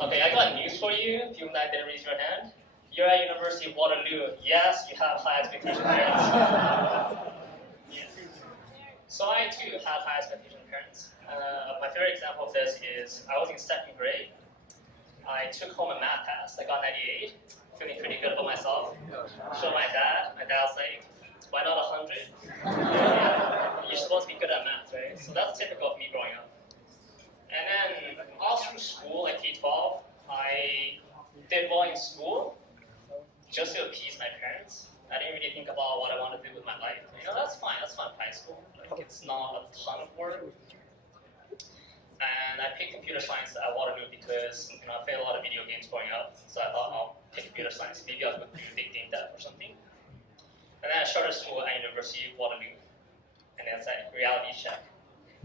Okay, I got news for you. People that didn't raise your hand. You're at University of Waterloo. Yes, you have high expectation parents. Yeah. So I too have high expectation parents. My favorite example of this is I was in second grade. I took home a math test. I got 98, feeling pretty good about myself. Showed my dad. My dad's like, why not 100? You're supposed to be good at math, right? So that's typical of me growing up. And then all through school, like K-12, I did well in school just to appease my parents. I didn't really think about what I want to do with my life. That's fine for high school. Like, it's not a ton of work. And I picked computer science at Waterloo because I played a lot of video games growing up. So I thought I'll pick computer science. Maybe I'll go do big game dev or something. And then I started school at University of Waterloo. And then it's like reality check.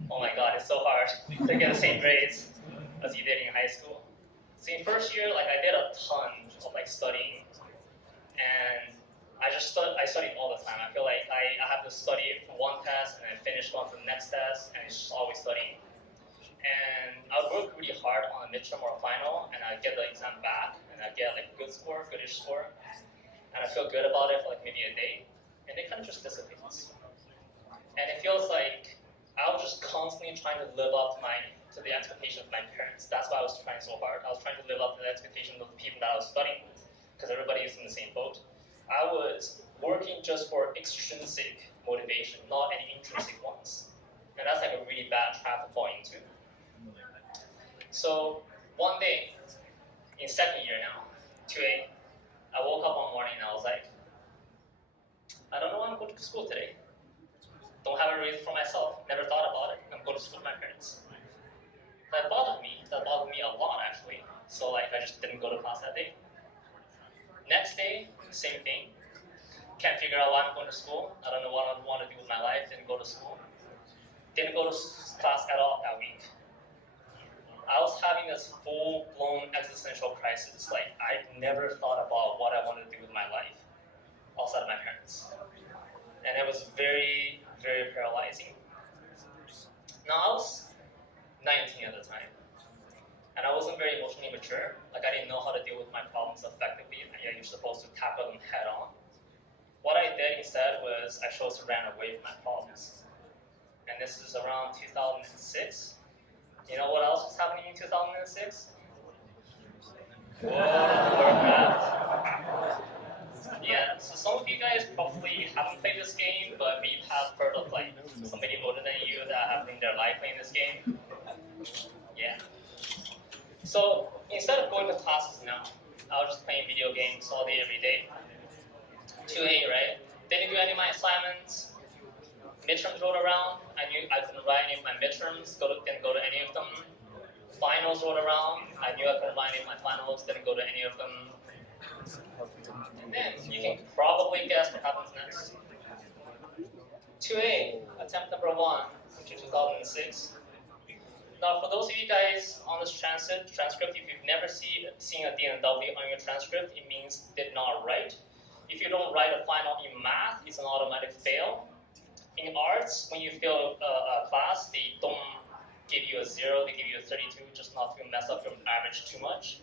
Oh my God, it's so hard to get the same grades as you did in high school. So in first year, I did a ton of studying, and I studied all the time. I feel like I have to study for one test and then finish going to the next test, and it's just always studying. And I would work really hard on a midterm or a final, and I'd get the exam back, and I'd get a good score, goodish score, and I feel good about it for maybe a day, and it kind of just dissipates. And it feels like I was just constantly trying to live up to the expectation of my parents. That's why I was trying so hard. I was trying to live up to the expectation of the people that I was studying with, because everybody is in the same boat. I was working just for extrinsic motivation, not any intrinsic ones. And that's a really bad trap to fall into. So one day, in second year now, 2A, I woke up one morning and I was like, I don't know why I'm going to school today. Don't have a reason for myself, never thought about it. I'm going to school with my parents. That bothered me a lot actually. So I just didn't go to class that day. Next day, same thing. Can't figure out why I'm going to school. I don't know what I want to do with my life, didn't go to school. Didn't go to class at all that week. I was having this full-blown existential crisis. I never thought about what I wanted to do with my life outside of my parents. And it was very, very paralyzing. Now, I was 19 at the time, and I wasn't very emotionally mature. I didn't know how to deal with my problems effectively. You're supposed to tackle them head on. What I did instead was I chose to run away from my problems. And this is around 2006. You know what else was happening in 2006? Whoa, Warcraft. Yeah, so some of you guys probably haven't played this game, but we have heard of somebody older than you that have been their life playing this game. Yeah. So instead of going to classes now, I was just playing video games all day, every day. 2A, right? Didn't do any of my assignments. Midterms rolled around. I knew I couldn't write any of my midterms, didn't go to any of them. Finals rolled around. I knew I couldn't write any of my finals, didn't go to any of them. And then you can probably guess what happens next. 2A, attempt number 1, which is 2006. Now, for those of you guys on this transcript, if you've never seen a D&W on your transcript, it means did not write. If you don't write a final in math, it's an automatic fail. In arts, when you fail a class, they don't give you a 0, they give you a 32, just not to mess up your average too much.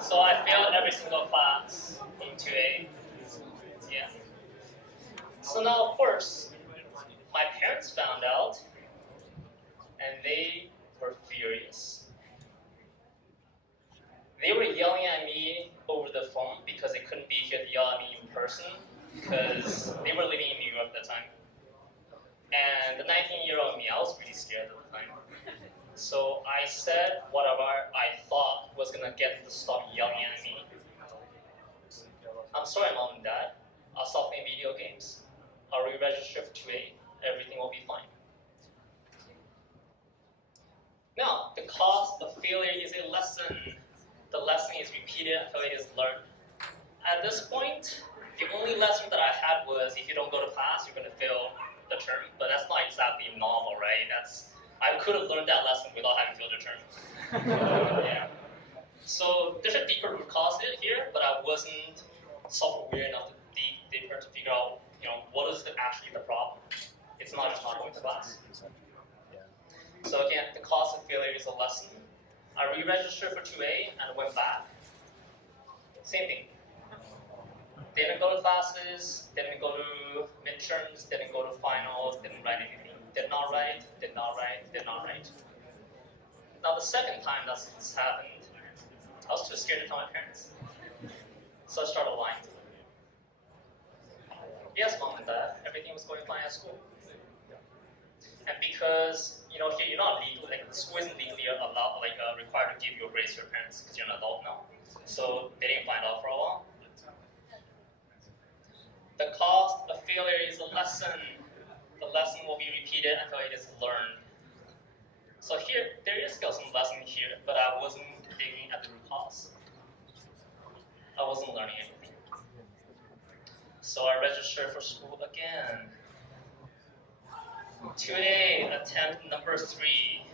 So I failed every single class in 2A. Yeah. So now, of course, my parents found out, and they were furious. They were yelling at me over the phone because they couldn't be here to yell at me in person because they were living in New York at the time. And the 19-year-old me, I was really scared at the time. So I said whatever I thought was going to get them to stop yelling at me. I'm sorry, Mom and Dad. I'll stop playing video games. I'll re-register for 2A. Everything will be fine. Now, the cost of failure is a lesson. The lesson is repeated until it is learned. At this point, the only lesson that I had was if you don't go to class, you're going to fail the term. But that's not exactly normal, right? I could have learned that lesson without having failed the term. Yeah. So there's a deeper root cause here, but I wasn't self-aware enough to dig deeper to figure out, what is actually the problem. It's not just not going to class. So again, the cost of failure is a lesson. I re-registered for 2A and went back. Same thing. Didn't go to classes, didn't go to midterms, didn't go to finals, didn't write anything. Did not write, did not write, did not write. Now the second time this happened, I was too scared to tell my parents. So I started lying to them. Yes, mom and dad, everything was going fine at school. And because, here you're not legal, like the school isn't legally allowed, required to give you a grade to your parents because you're an adult now. So they didn't find out for a while. The cost of failure is a lesson. The lesson will be repeated until it is learned. So here, there is still some lesson here, but I wasn't digging at the root cause. I wasn't learning anything. So I registered for school again. 2A, attempt number 3.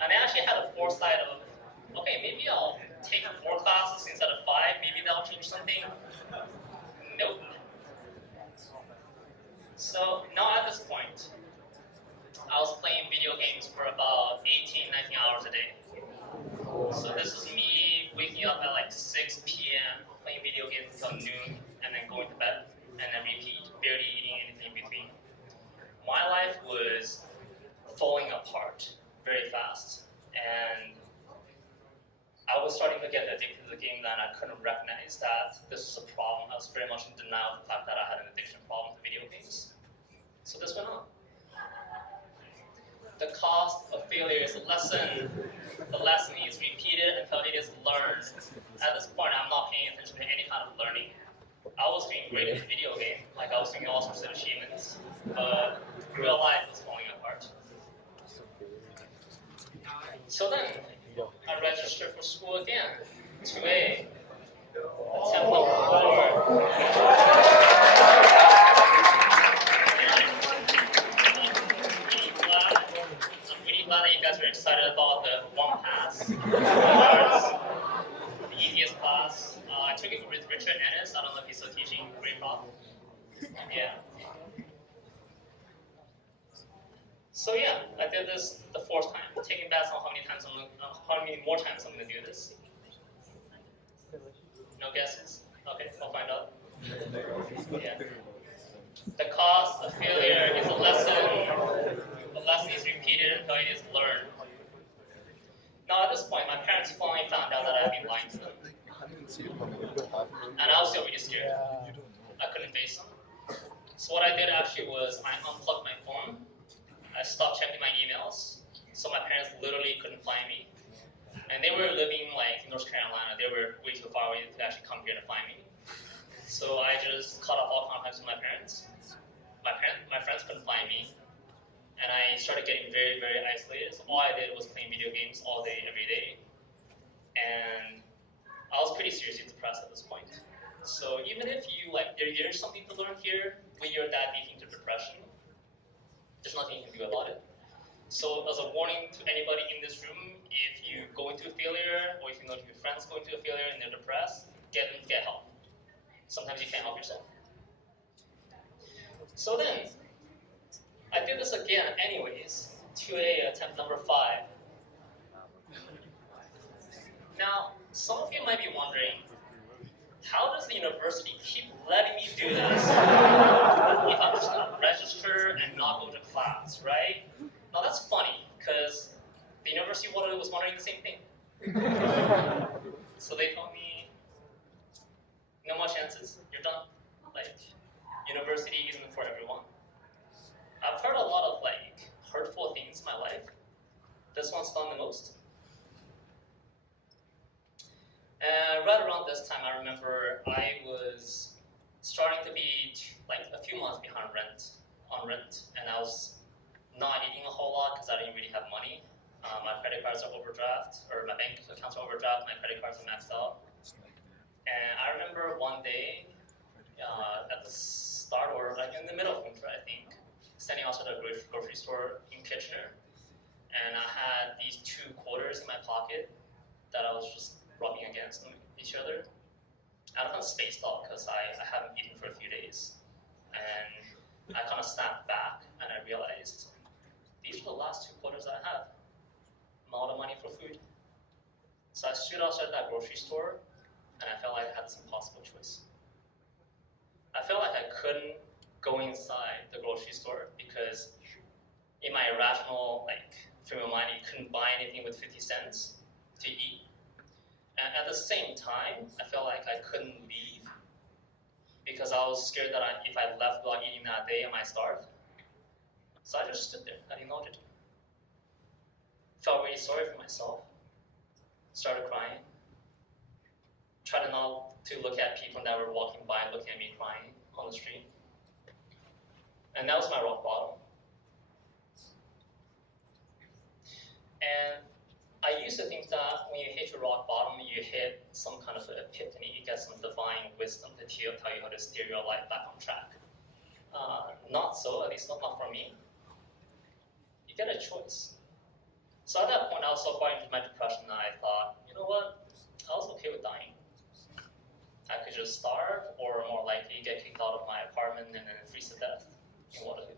And I actually had a foresight of, okay, maybe I'll take 4 classes instead of 5, maybe that'll change something. Nope. So now at this point, I was playing video games for about 18, 19 hours a day. So this is me waking up at like 6 p.m., playing video games until noon, and then going to bed, and then repeat, barely eating anything in between. My life was falling apart very fast, and I was starting to get addicted to the game, and I couldn't recognize that this was a problem. I was very much in denial of the fact that I had an addiction problem to video games. So this went on. The cost of failure is a lesson. The lesson is repeated until it is learned. At this point, I'm not paying attention to any kind of learning. I was doing great in the video game, like I was doing all sorts of achievements, but real life was falling apart. So then, I registered for school again, 2A, attempt number 4. I'm really glad that you guys are excited about the one pass. The easiest class. I took it with Richard Ennis. I don't know if he's still teaching. Great prof. Yeah. So yeah, I did this the 4th time. Taking bets on how many more times I'm going to do this. No guesses? Okay, I'll find out. Yeah. The cost of failure is a lesson. The lesson is repeated until it is learned. Now at this point, my parents finally found out that I had been lying to them. And I was still really scared. I couldn't face them. So what I did actually was I unplugged my phone. I stopped checking my emails. So my parents literally couldn't find me. And they were living like in North Carolina. They were way too far away to actually come here to find me. So I just cut off all contacts with my parents. My friends couldn't find me. And I started getting very, very isolated. So all I did was playing video games all day, every day. And I was pretty seriously depressed at this point. So even if there's something to learn here when you're that deep into depression, there's nothing you can do about it. So as a warning to anybody in this room, if you go into a failure, or if you know your friends go into a failure and they're depressed, get help. Sometimes you can't help yourself. So then, I did this again anyways, 2A, attempt number 5. Now, some of you might be wondering, how does the university keep letting me do this if I'm just going to register and not go to class, right? Now that's funny, because the University of Waterloo was wondering the same thing. So they told me, no more chances, you're done. Like, university isn't for everyone. I've heard a lot of hurtful things in my life. This one stung the most. And right around this time, I remember I was starting to be a few months behind on rent, and I was not eating a whole lot because I didn't really have money. My credit cards are overdraft, or my bank accounts are overdraft, my credit cards are maxed out. And I remember one day, at the start, or in the middle of winter, I think, standing outside a grocery store in Kitchener, and I had these 2 quarters in my pocket that I was just rubbing against each other. I kind of spaced out because I haven't eaten for a few days. And I kind of snapped back and I realized these are the last 2 quarters that I have. stood outside that grocery store, and I felt like I had this impossible choice. I felt like I couldn't go inside the grocery store because in my irrational frame of mind, you couldn't buy anything with 50 cents to eat. And at the same time, I felt like I couldn't leave because I was scared that if I left without eating that day, I might starve. So I just stood there. I ignored it. Felt really sorry for myself. Started crying. Tried not to look at people that were walking by and looking at me crying on the street. And that was my rock bottom. And I used to think that when you hit your rock bottom, you hit some kind of epiphany, you get some divine wisdom to tell you how to steer your life back on track. Not so, at least not for me. You get a choice. So at that point, I was so far into my depression that I thought, you know what, I was okay with dying. I could just starve, or more likely get kicked out of my apartment and then freeze to death in Waterloo.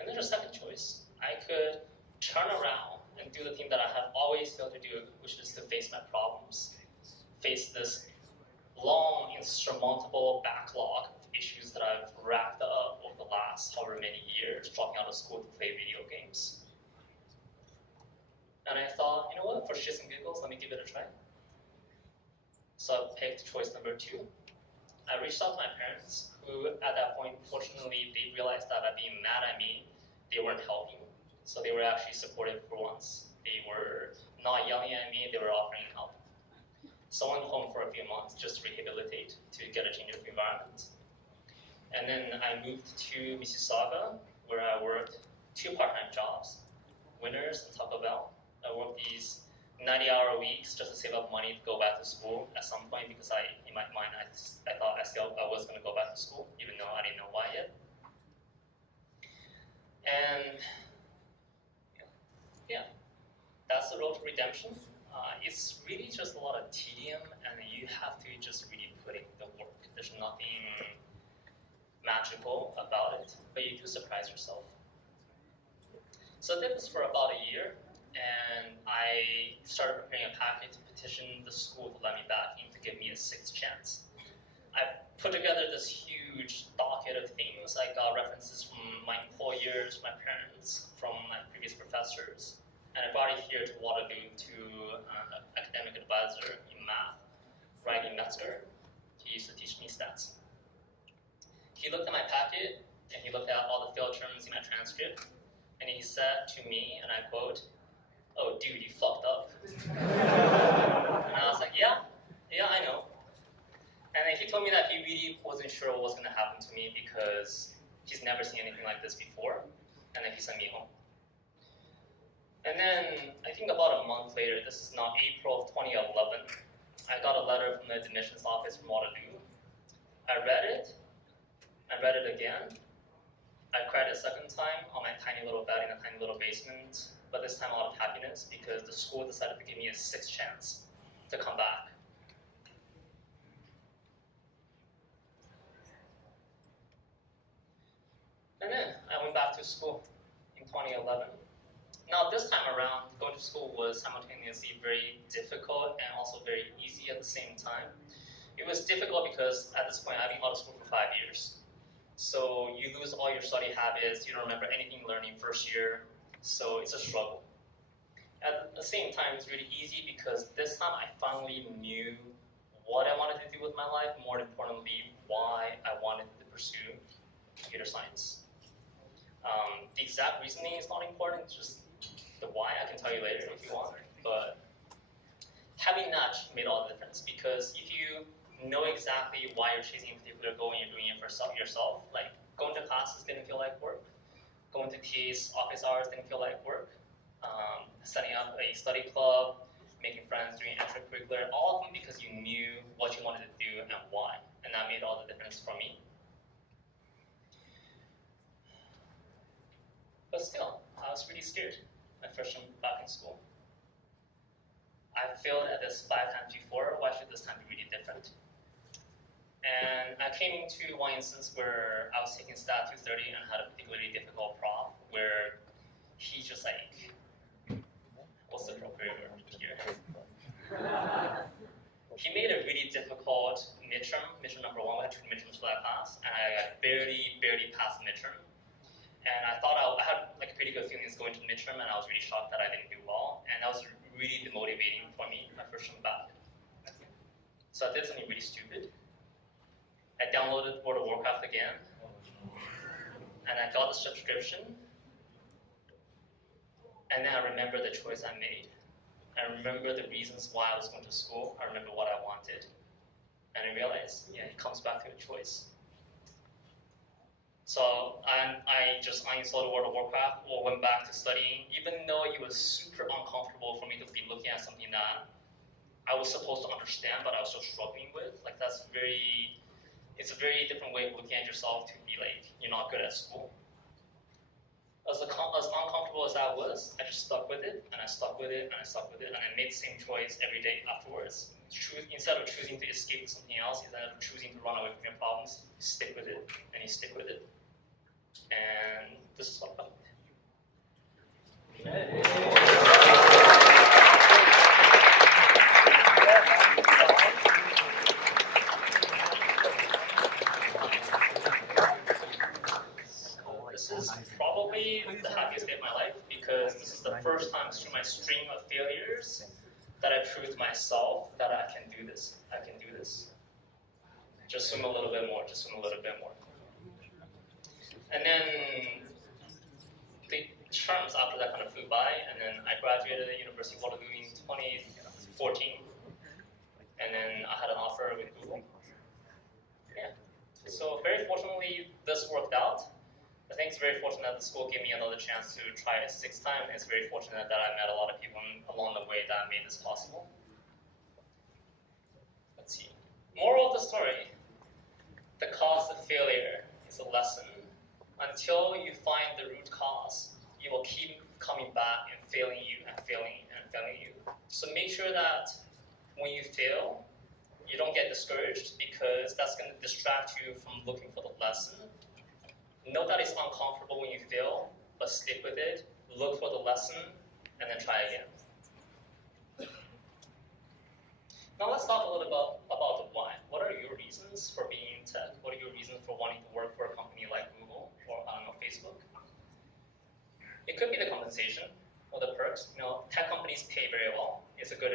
And there's a second choice. I could turn around and do the thing that I have always failed to do, which is to face my problems, face this long, insurmountable backlog of issues that I've racked up over the last however many years, dropping out of school to play video games. And I thought, you know what, for shits and giggles, let me give it a try. So I picked choice number 2. I reached out to my parents, who at that point, fortunately, they realized that by being mad at me, they weren't helping. So they were actually supportive for once. They were not yelling at me, they were offering help. So I went home for a few months just to rehabilitate, to get a change of environment. And then I moved to Mississauga, where I worked 2 part-time jobs, Winners and Taco Bell. I worked these 90-hour weeks just to save up money to go back to school at some point, because in my mind, I thought I was going to go back to school, even though I didn't know why yet. And yeah, that's the road to redemption. It's really just a lot of tedium, and you have to just really put in the work. There's nothing magical about it, but you do surprise yourself. So I did this for about a year, and I started preparing a packet to petition the school to let me back in, to give me a 6th chance. I put together this huge docket of things. I got references from my employers, my parents, from my previous professors, and I brought it here to Waterloo to an academic advisor in math, Riley Metzger. He used to teach me stats. He looked at my packet, and he looked at all the failed terms in my transcript, and he said to me, and I quote, "Oh, dude, you fucked up." And I was like, yeah, I know. And then he told me that he really wasn't sure what was going to happen to me because he's never seen anything like this before, and then he sent me home. And then, I think about a month later, this is now April of 2011, I got a letter from the admissions office from Waterloo. I read it again. I cried a second time on my tiny little bed in a tiny little basement, but this time out of happiness because the school decided to give me a 6th chance to come back. And then I went back to school in 2011. Now this time around, going to school was simultaneously very difficult and also very easy at the same time. It was difficult because at this point I've been out of school for 5 years. So you lose all your study habits, you don't remember anything learning first year, so it's a struggle. At the same time, it's really easy because this time I finally knew what I wanted to do with my life, more importantly, why I wanted to pursue computer science. The exact reasoning is not important, just the why I can tell you later if you want, but having that made all the difference, because if you know exactly why you're chasing a particular goal and you're doing it for yourself, like going to classes didn't feel like work, going to TA's office hours didn't feel like work, setting up a study club, making friends, doing extracurricular, all of them because you knew what you wanted to do and why, and that made all the difference for me. But still, I was really scared my first time back in school. I failed at this 5 times before, why should this time be really different? And I came into one instance where I was taking Stat 230 and had a particularly difficult prof where he just like, what's the appropriate word here? going to midterm, and I was really shocked that I didn't do well, and that was really demotivating for me my first term back. So I did something really stupid. I downloaded World of Warcraft again, and I got the subscription, and then I remember the choice I made. I remember the reasons why I was going to school. I remember what I wanted. And I realized, yeah, it comes back to a choice. So I just uninstalled World of Warcraft or went back to studying, even though it was super uncomfortable for me to be looking at something that I was supposed to understand, but I was still struggling with. Like it's a very different way of looking at yourself to be like, you're not good at school. As uncomfortable as that was, I just stuck with it, and I stuck with it, and I stuck with it, and I made the same choice every day afterwards. Instead of choosing to escape to something else, instead of choosing to run away from your problems, you stick with it, and you stick with it. And this is what happened. This is probably the happiest day of my life, because this is the first time through my string of failures that I proved myself that I can do this. I can do this. Just swim a little bit more, just swim a little bit more. And then the terms after that kind of flew by, and then I graduated at University of Waterloo in 2014. And then I had an offer with Google. Yeah. So very fortunately, this worked out. I think it's very fortunate that the school gave me another chance to try it a sixth time. It's very fortunate that I met a lot of people along the way that made this possible. Let's see. Moral of the story: the cost of failure is a lesson. Until you find the root cause, it will keep coming back and failing you and failing and failing you. So make sure that when you fail, you don't get discouraged, because that's going to distract you from looking for the lesson. Know that it's uncomfortable when you fail, but stick with it, look for the lesson, and then try again. Now let's talk a little bit about the why. What are your reasons for being in tech? What are your reasons for wanting to work for a company like Google or Facebook? It could be the compensation or the perks. Tech companies pay very well. It's a good